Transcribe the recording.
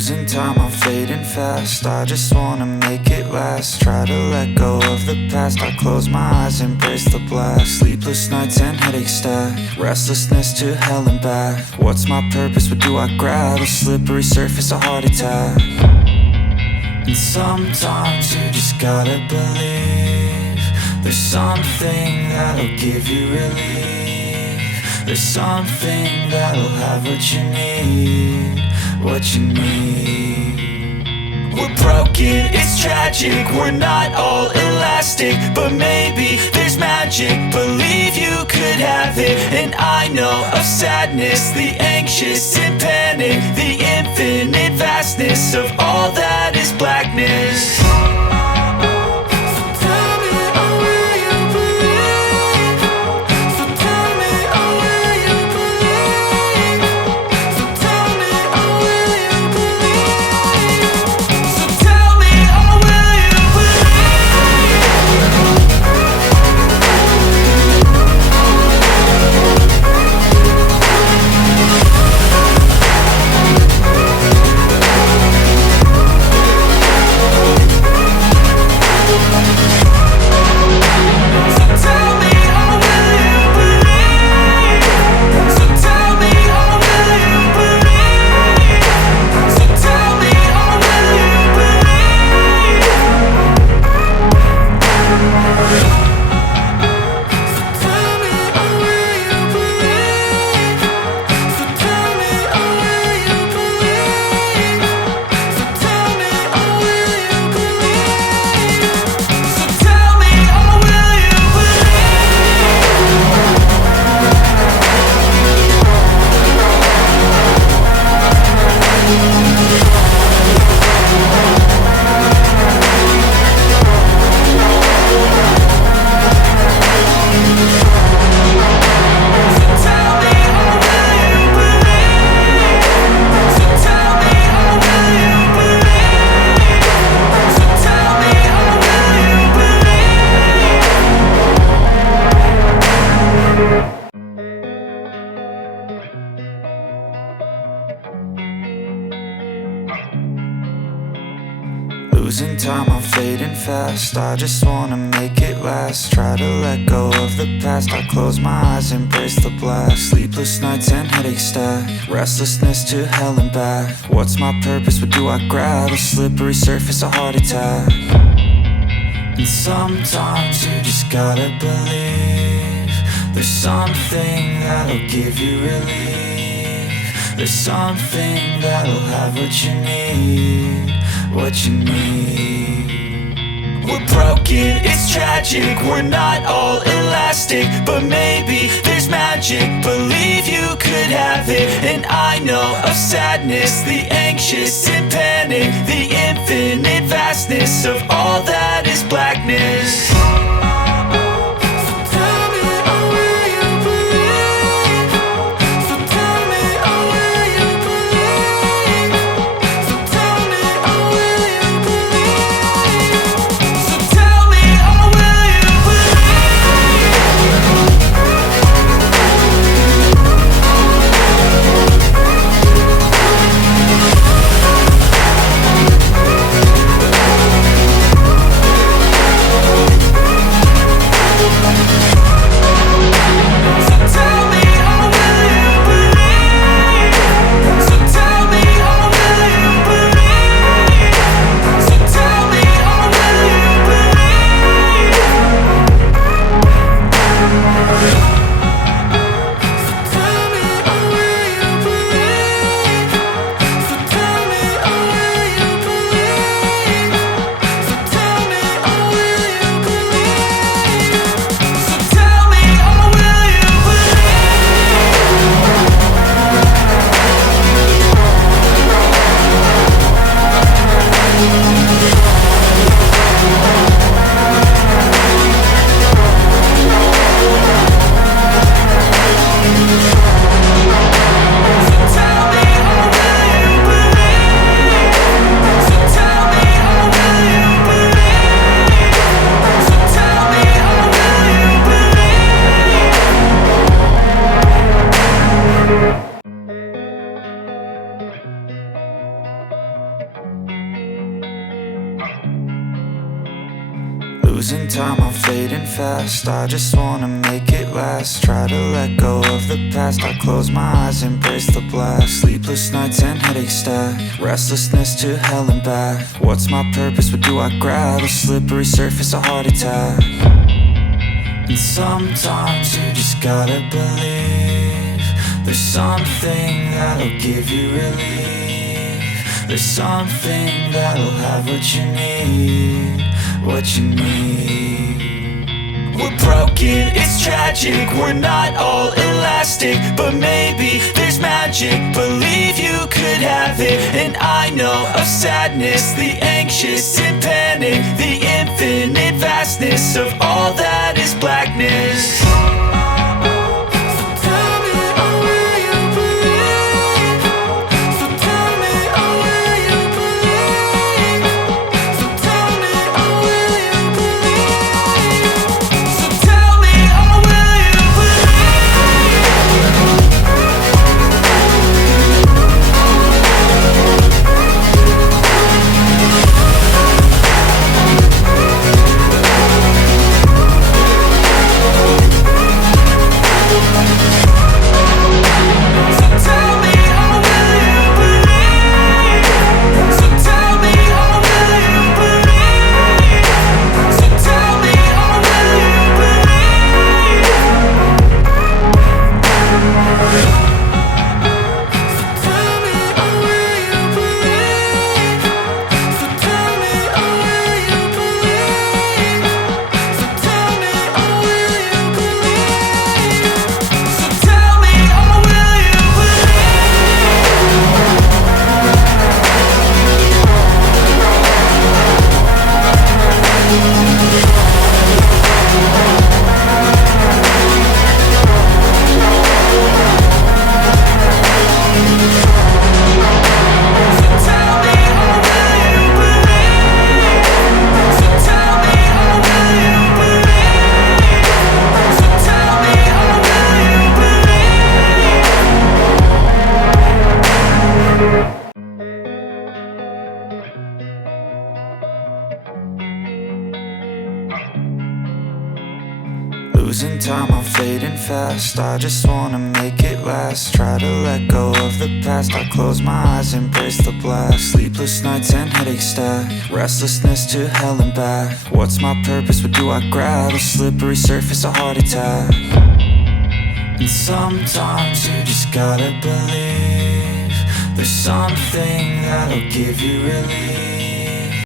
Losing time, I'm fading fast. I just wanna make it last. Try to let go of the past. I close my eyes, embrace the blast. Sleepless nights and headaches stack. Restlessness to hell and back. What's my purpose? What do I grab? A slippery surface, a heart attack. And sometimes you just gotta believe there's something that'll give you relief. There's something that'll have what you need, what you need. We're broken, it's tragic, we're not all elastic, but maybe there's magic. Believe you could have it. And I know of sadness, the anxious and panic, the infinite vastness of all that is blackness. Losing time, I'm fading fast. I just wanna make it last. Try to let go of the past. I close my eyes, embrace the blast. Sleepless nights and headaches stack. Restlessness to hell and back. What's my purpose? What do I grab? A slippery surface, a heart attack. And sometimes you just gotta believe there's something that'll give you relief. There's something that'll have what you need, what you need. We're broken, it's tragic, we're not all elastic, but maybe there's magic. Believe you could have it. And I know of sadness, the anxious and panic, the infinite vastness of all that is blackness. Losing time, I'm fading fast. I just wanna make it last. Try to let go of the past. I close my eyes, embrace the blast. Sleepless nights and headaches stack. Restlessness to hell and back. What's my purpose? What do I grab? A slippery surface, a heart attack. And sometimes you just gotta believe there's something that'll give you relief. There's something that'll have what you need, what you need. We're broken, it's tragic, we're not all elastic, but maybe there's magic, believe you could have it. And I know of sadness, the anxious and panic, the infinite vastness of all that is blackness. Losing time, I'm fading fast. I just wanna make it last. Try to let go of the past. I close my eyes, embrace the blast. Sleepless nights and headaches stack. Restlessness to hell and back. What's my purpose? What do I grab? A slippery surface, a heart attack. And sometimes you just gotta believe there's something that'll give you relief.